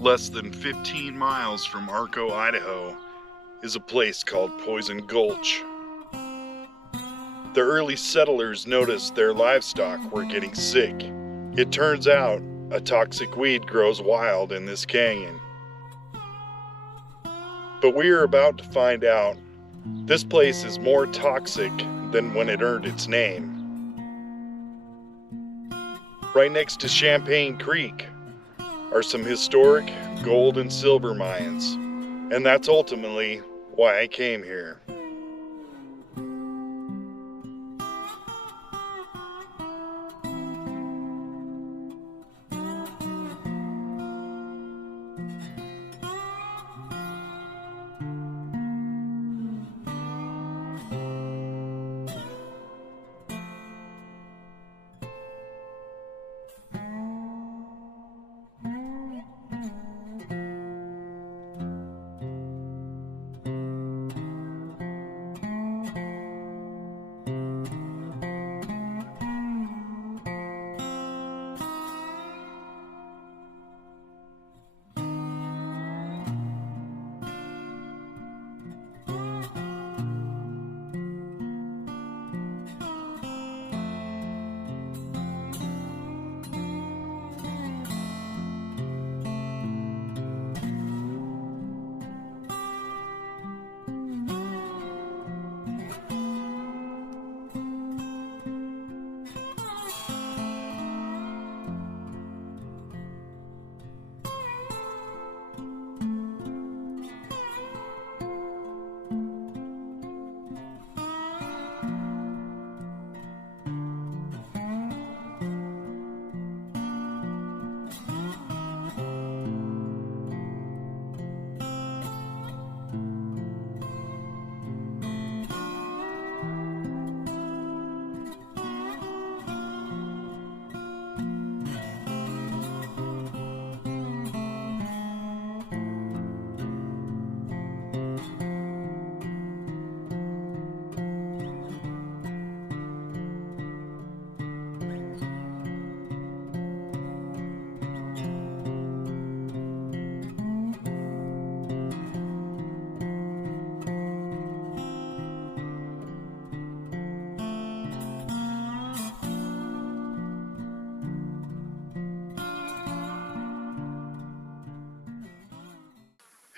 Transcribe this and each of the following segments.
Less than 15 miles from Arco, Idaho, is a place called Poison Gulch. The early settlers noticed their livestock were getting sick. It turns out a toxic weed grows wild in this canyon. But we are about to find out this place is more toxic than when it earned its name. Right next to Champagne Creek are some historic gold and silver mines, and that's ultimately why I came here.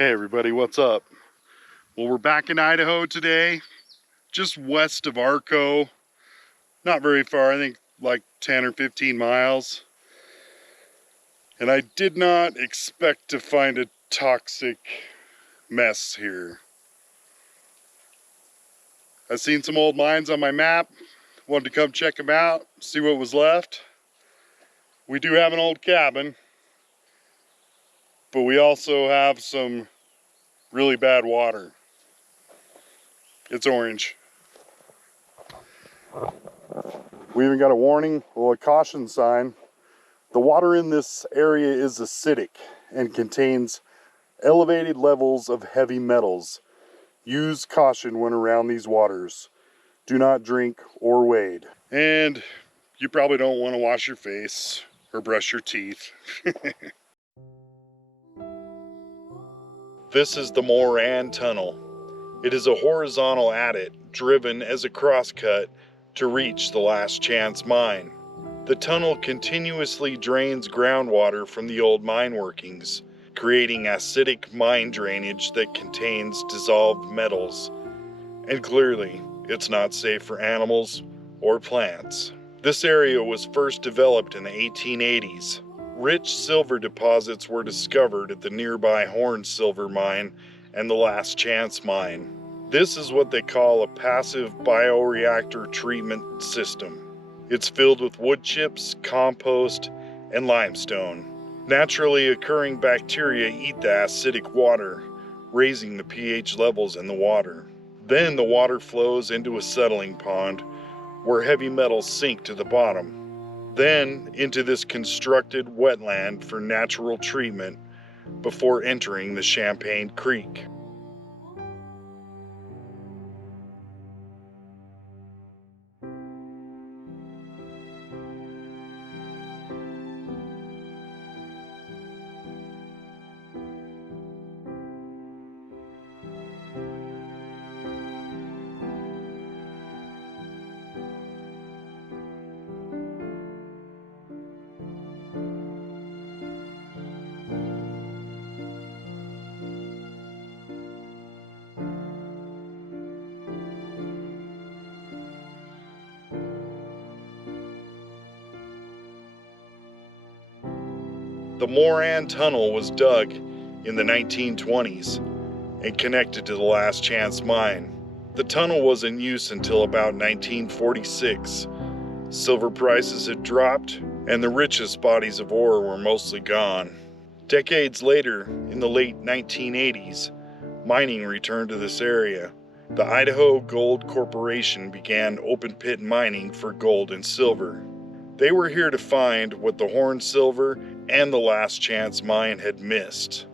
Hey everybody, what's up? Well, we're back in Idaho today, just west of Arco. Not very far, I think like 10 or 15 miles. And I did not expect to find a toxic mess here. I've seen some old mines on my map, wanted to come check them out, see what was left. We do have an old cabin, but we also have some really bad water. It's orange. We even got a warning, or a caution sign. The water in this area is acidic and contains elevated levels of heavy metals. Use caution when around these waters. Do not drink or wade. And you probably don't want to wash your face or brush your teeth. This is the Moran Tunnel. It is a horizontal adit driven as a crosscut to reach the Last Chance mine. The tunnel continuously drains groundwater from the old mine workings, creating acidic mine drainage that contains dissolved metals. And clearly, it's not safe for animals or plants. This area was first developed in the 1880s. Rich silver deposits were discovered at the nearby Horn Silver Mine and the Last Chance Mine. This is what they call a passive bioreactor treatment system. It's filled with wood chips, compost, and limestone. Naturally occurring bacteria eat the acidic water, raising the pH levels in the water. Then the water flows into a settling pond where heavy metals sink to the bottom. Then into this constructed wetland for natural treatment before entering the Champagne Creek. The Moran Tunnel was dug in the 1920s and connected to the Last Chance mine. The tunnel was in use until about 1946. Silver prices had dropped, and the richest bodies of ore were mostly gone. Decades later, in the late 1980s, mining returned to this area. The Idaho Gold Corporation began open-pit mining for gold and silver. They were here to find what the Horn Silver and the Last Chance mine had missed.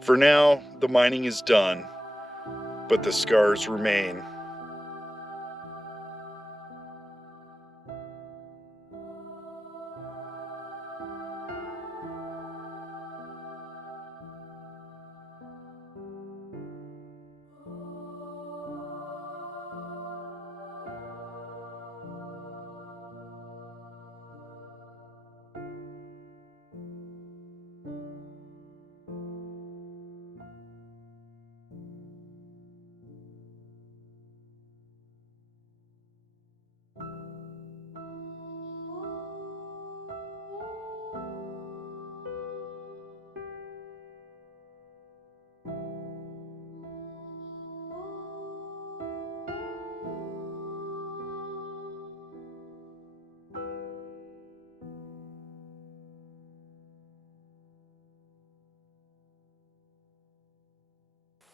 For now, the mining is done, but the scars remain.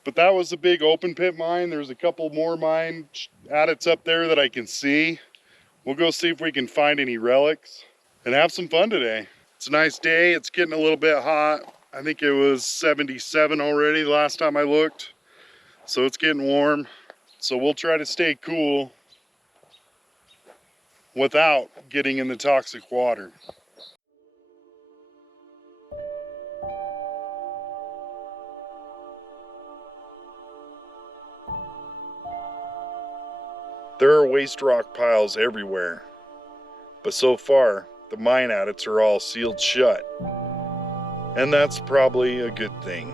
But that was a big open pit mine. There's a couple more mine adits up there that I can see. We'll go see if we can find any relics and have some fun today. It's a nice day. It's getting a little bit hot. I think it was 77 already the last time I looked. So it's getting warm. So we'll try to stay cool without getting in the toxic water. There are waste rock piles everywhere, but so far the mine adits are all sealed shut, and that's probably a good thing.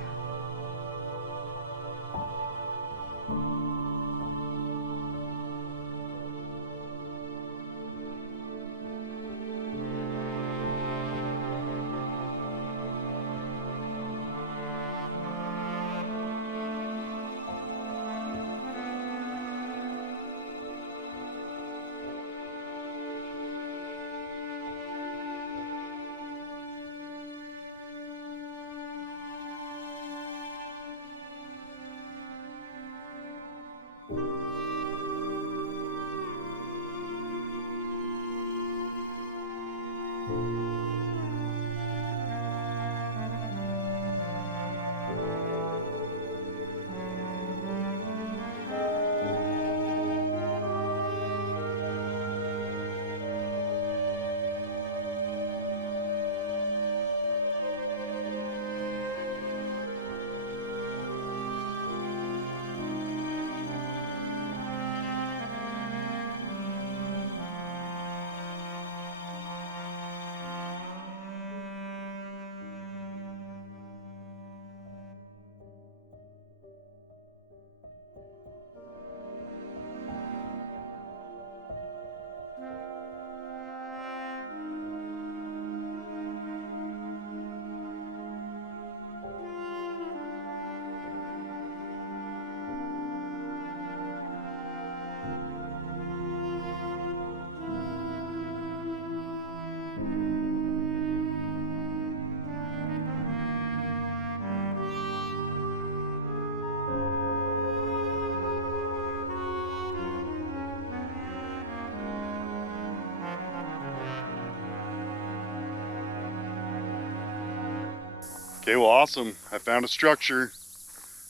Okay, well, awesome. I found a structure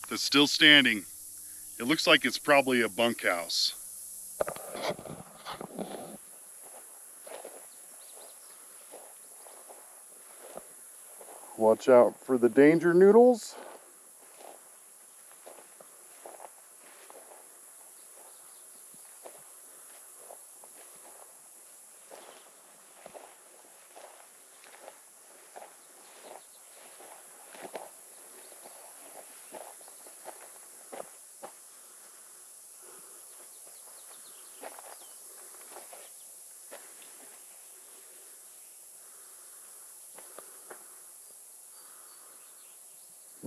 that's still standing. It looks like it's probably a bunkhouse. Watch out for the danger noodles.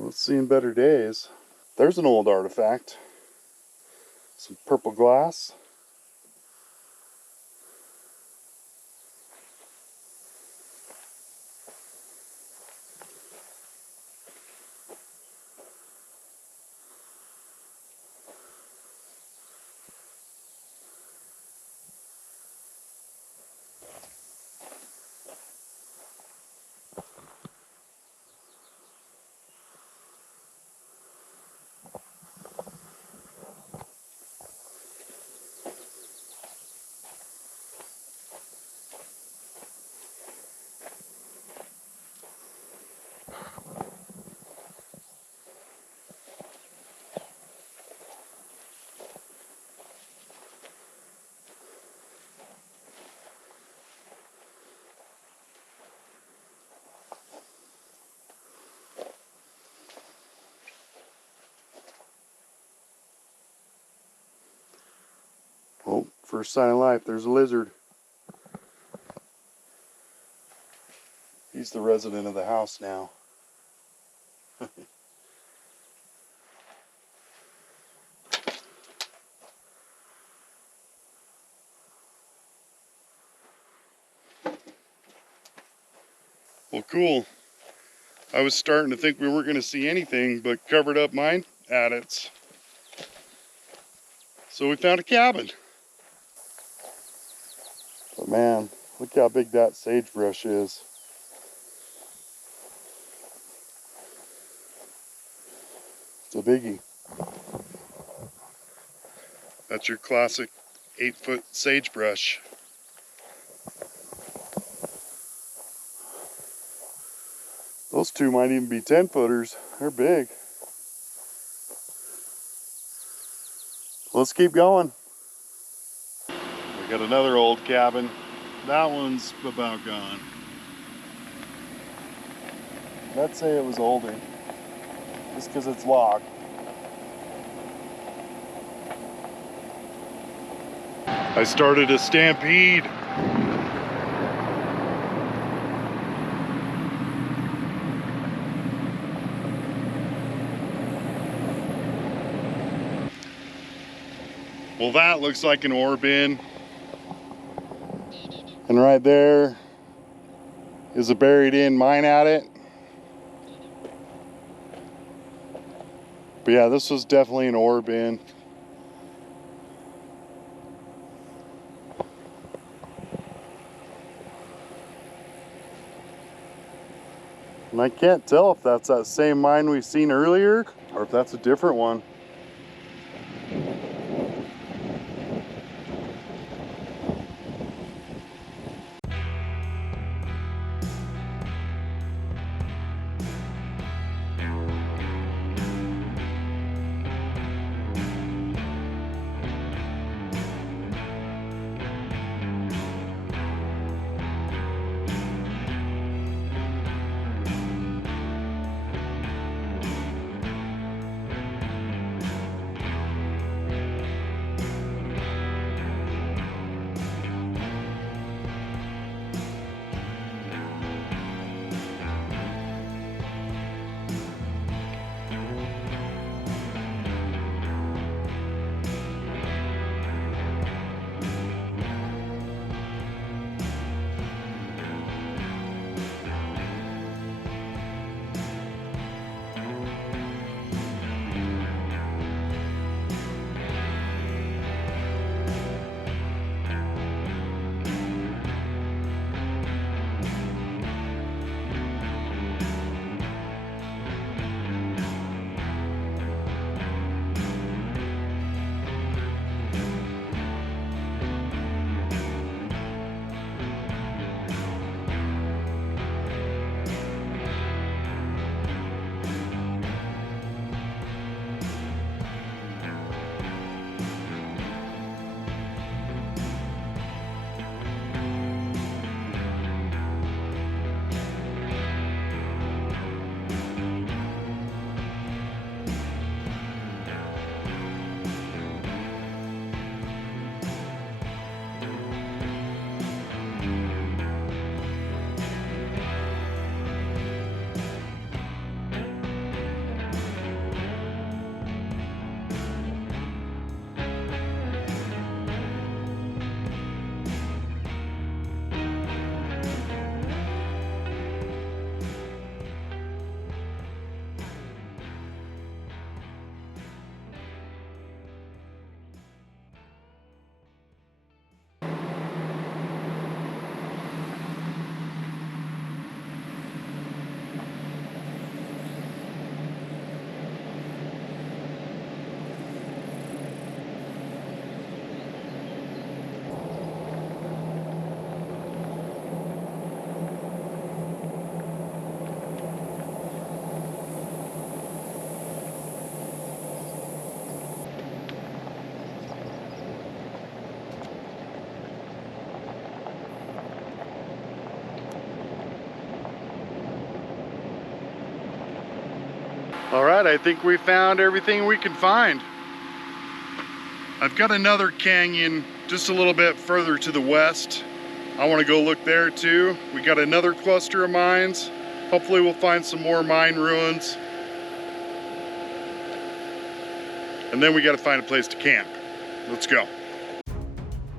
Let's see in better days. There's an old artifact. Some purple glass. Oh, first sign of life, there's a lizard. He's the resident of the house now. Well, cool. I was starting to think we weren't going to see anything but covered up mine adits. So we found a cabin. But man, look how big that sagebrush is. It's a biggie. That's your classic 8-foot sagebrush. Those two might even be 10-footers. They're big. Let's keep going. We got another old cabin. That one's about gone. Let's say it was older, just because it's log. I started a stampede. Well, that looks like an ore bin. And right there is a buried in mine adit. But yeah, this was definitely an ore bin. And I can't tell if that's that same mine we've seen earlier or if that's a different one. All right, I think we found everything we can find. I've got another canyon just a little bit further to the west. I want to go look there too. We got another cluster of mines. Hopefully we'll find some more mine ruins. And then we got to find a place to camp. Let's go.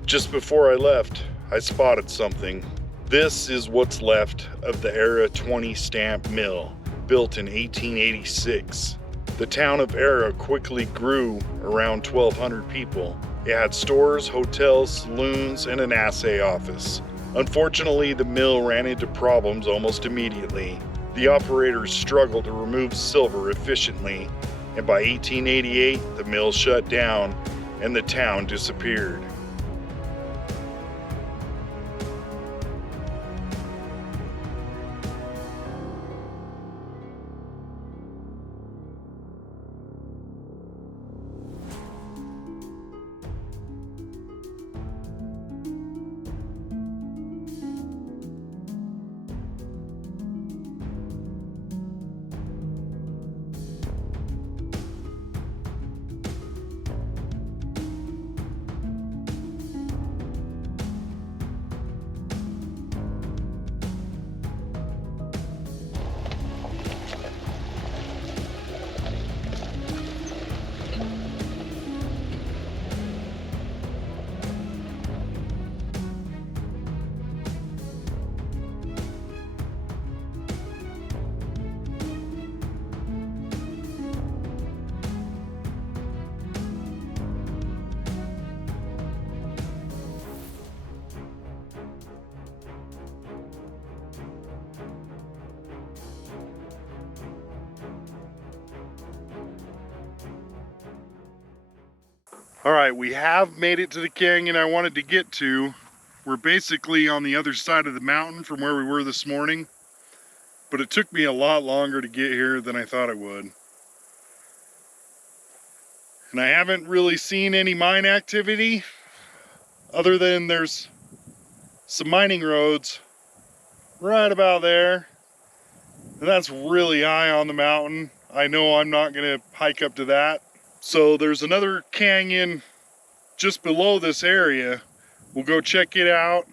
Just before I left, I spotted something. This is what's left of the Era 20 stamp mill, built in 1886. The town of Era quickly grew around 1,200 people. It had stores, hotels, saloons, and an assay office. Unfortunately, the mill ran into problems almost immediately. The operators struggled to remove silver efficiently, and by 1888, the mill shut down and the town disappeared. All right, we have made it to the canyon I wanted to get to. We're basically on the other side of the mountain from where we were this morning, but it took me a lot longer to get here than I thought it would. And I haven't really seen any mine activity other than there's some mining roads right about there. And that's really high on the mountain. I know I'm not gonna hike up to that. So there's another canyon just below this area. We'll go check it out.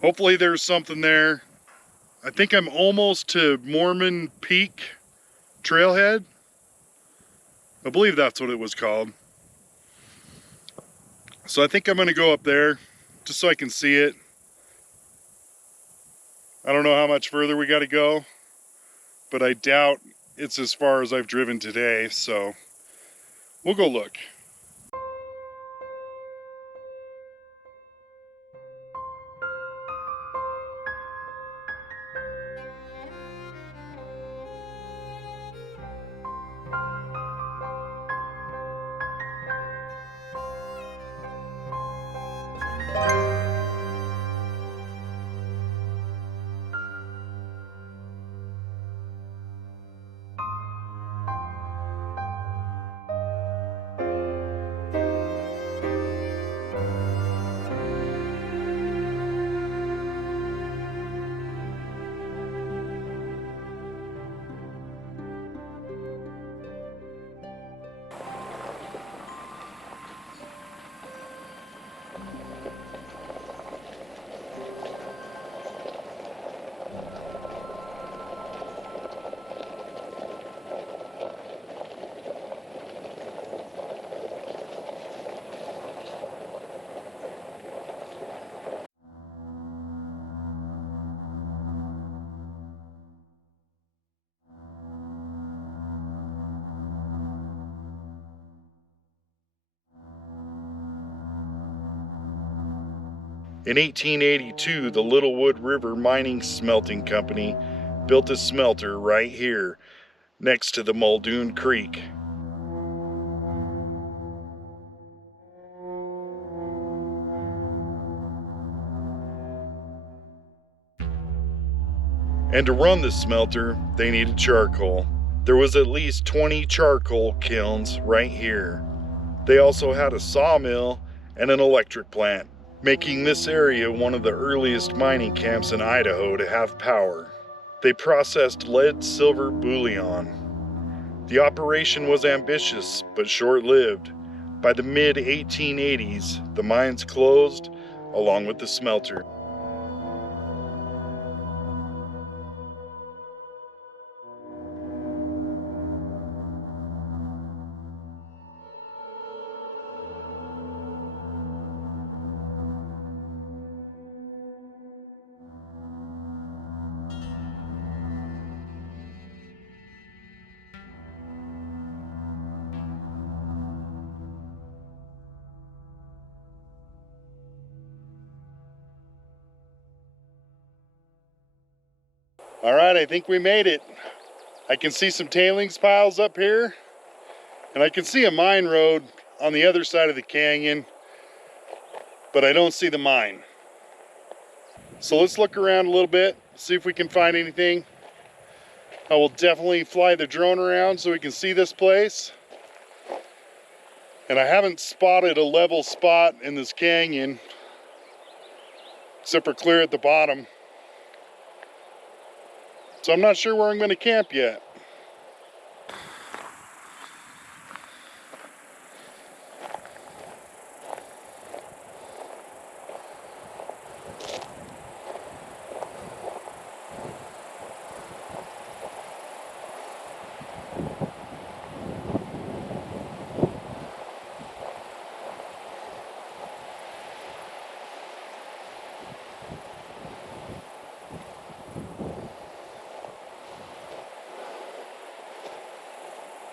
Hopefully there's something there. I think I'm almost to Mormon Peak Trailhead. I believe that's what it was called. So I think I'm gonna go up there just so I can see it. I don't know how much further we gotta go, but I doubt it's as far as I've driven today, so we'll go look. In 1882, the Littlewood River Mining Smelting Company built a smelter right here, next to the Muldoon Creek. And to run the smelter, they needed charcoal. There was at least 20 charcoal kilns right here. They also had a sawmill and an electric plant, making this area one of the earliest mining camps in Idaho to have power. They processed lead silver bullion. The operation was ambitious but short-lived. By the mid-1880s, the mines closed along with the smelter. All right, I think we made it. I can see some tailings piles up here, and I can see a mine road on the other side of the canyon, but I don't see the mine. So let's look around a little bit, see if we can find anything. I will definitely fly the drone around so we can see this place. And I haven't spotted a level spot in this canyon, except for clear at the bottom. So I'm not sure where I'm going to camp yet.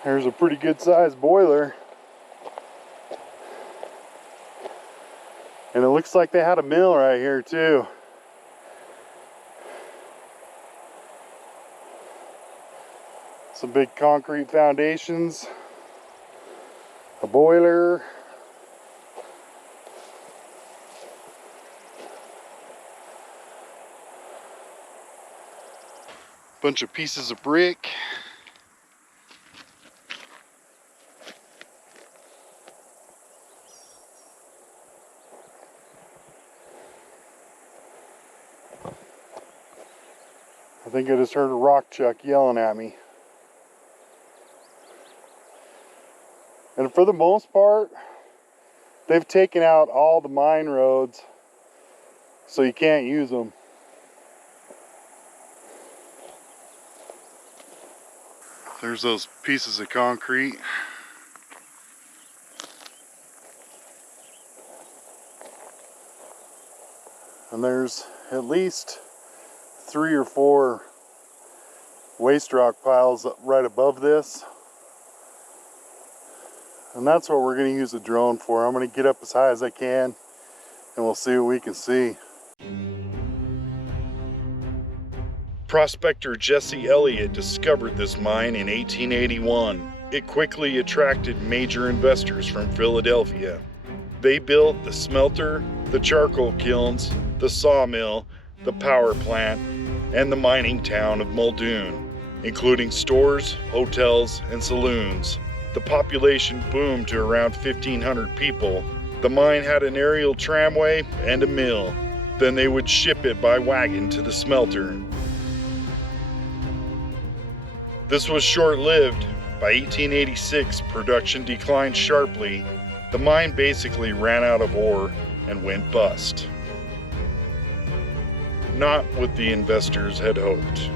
There's a pretty good sized boiler. And it looks like they had a mill right here too. Some big concrete foundations. A boiler. Bunch of pieces of brick. I think I just heard a rock chuck yelling at me. And for the most part, they've taken out all the mine roads, so you can't use them. There's those pieces of concrete. And there's at least 3 or 4 waste rock piles right above this. And that's what we're going to use the drone for. I'm going to get up as high as I can and we'll see what we can see. Prospector Jesse Elliott discovered this mine in 1881. It quickly attracted major investors from Philadelphia. They built the smelter, the charcoal kilns, the sawmill, the power plant, and the mining town of Muldoon, including stores, hotels, and saloons. The population boomed to around 1,500 people. The mine had an aerial tramway and a mill. Then they would ship it by wagon to the smelter. This was short-lived. By 1886, production declined sharply. The mine basically ran out of ore and went bust. Not what the investors had hoped.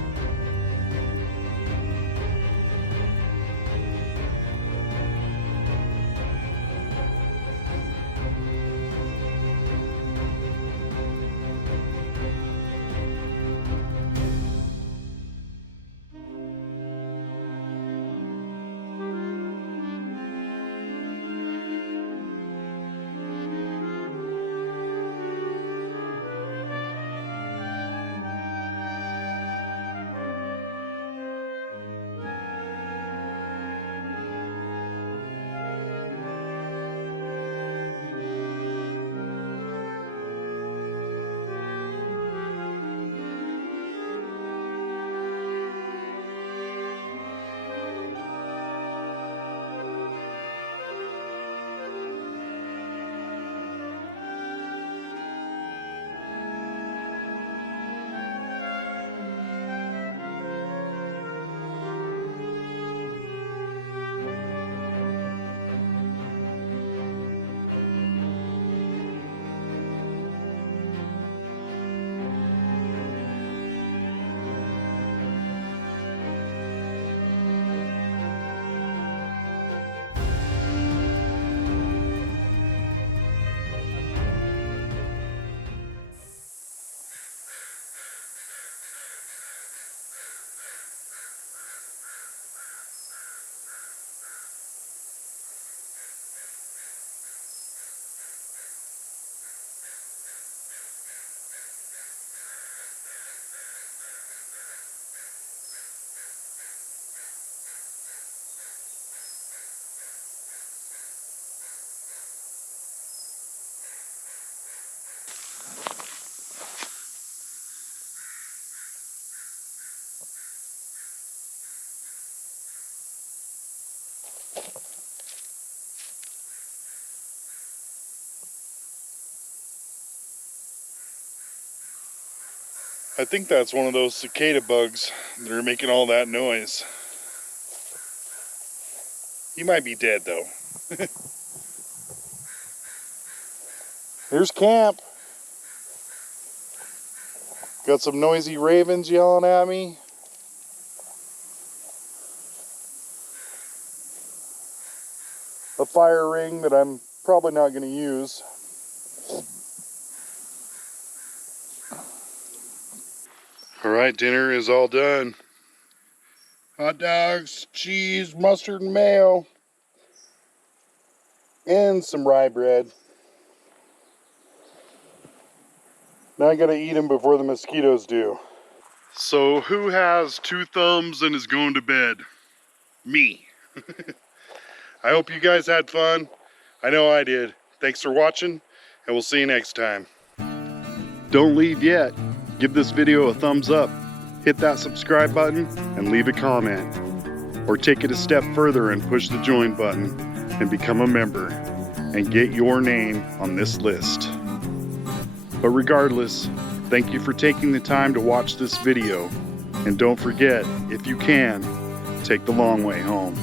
I think that's one of those cicada bugs that are making all that noise. He might be dead though. Here's camp. Got some noisy ravens yelling at me. A fire ring that I'm probably not going to use. Alright, dinner is all done. Hot dogs, cheese, mustard, and mayo. And some rye bread. Now I gotta eat them before the mosquitoes do. So who has 2 thumbs and is going to bed? Me. I hope you guys had fun. I know I did. Thanks for watching, and we'll see you next time. Don't leave yet. Give this video a thumbs up, hit that subscribe button, and leave a comment. Or take it a step further and push the join button and become a member and get your name on this list. But regardless, thank you for taking the time to watch this video. And don't forget, if you can, take the long way home.